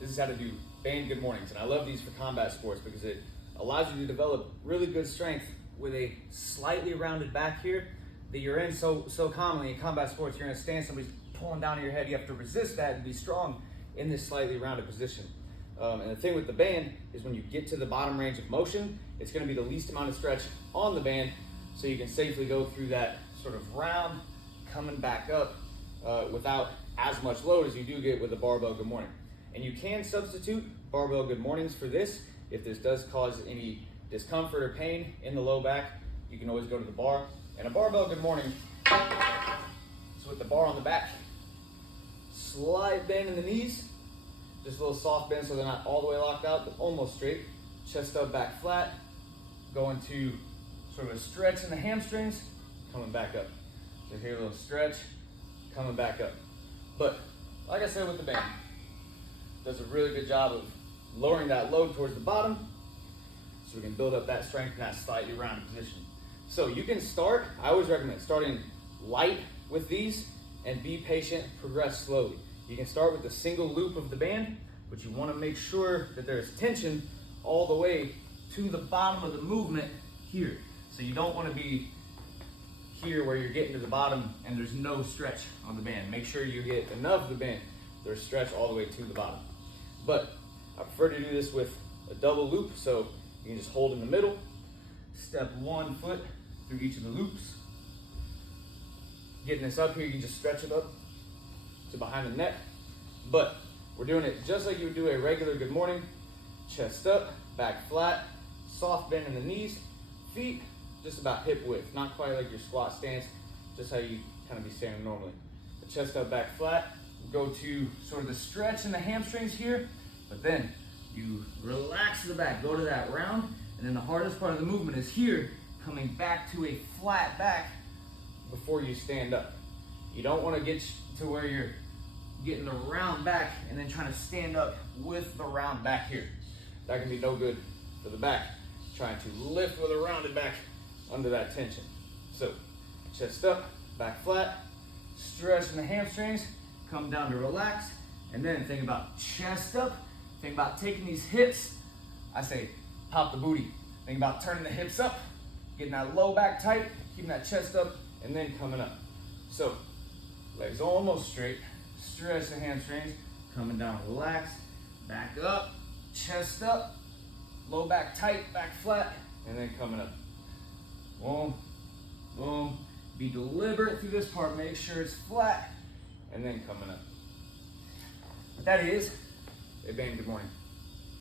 This is how to do band good mornings. And I love these for combat sports because it allows you to develop really good strength with a slightly rounded back here that you're in so commonly in combat sports. You're in a stance, somebody's pulling down on your head. You have to resist that and be strong in this slightly rounded position. And the thing with the band is when you get to the bottom range of motion, it's going to be the least amount of stretch on the band, so you can safely go through that sort of round, coming back up without as much load as you do get with a barbell good morning. And you can substitute barbell good mornings for this if this does cause any discomfort or pain in the low back. You can always go to the bar. And a barbell good morning is with the bar on the back, slight bend in the knees, just a little soft bend so they're not all the way locked out, but almost straight. Chest up, back flat, going to sort of a stretch in the hamstrings, coming back up. So here a little stretch, coming back up. But like I said with the band, does a really good job of lowering that load towards the bottom so we can build up that strength in that slightly rounded position. So you can start, I always recommend starting light with these and be patient, progress slowly. You can start with a single loop of the band, but you want to make sure that there's tension all the way to the bottom of the movement here. So you don't want to be here where you're getting to the bottom and there's no stretch on the band. Make sure you get enough of the band, there's stretch all the way to the bottom. But I prefer to do this with a double loop, so you can just hold in the middle, step one foot through each of the loops. Getting this up here, you can just stretch it up to behind the neck. But we're doing it just like you would do a regular good morning. Chest up, back flat, soft bend in the knees, feet just about hip width, not quite like your squat stance, just how you kind of be standing normally. The chest up, back flat, go to sort of the stretch in the hamstrings here, but then you relax the back, go to that round, and then the hardest part of the movement is here, coming back to a flat back before you stand up. You don't want to get to where you're getting the round back and then trying to stand up with the round back here. That can be no good for the back. Trying to lift with a rounded back under that tension. So chest up, back flat, stretch in the hamstrings, come down to relax, and then think about chest up, think about taking these hips, I say pop the booty. Think about turning the hips up, getting that low back tight, keeping that chest up, and then coming up. So legs almost straight, stretch the hamstrings, coming down, relax, back up, chest up, low back tight, back flat, and then coming up. Boom, boom. Be deliberate through this part, make sure it's flat, and then coming up. That is a band good morning.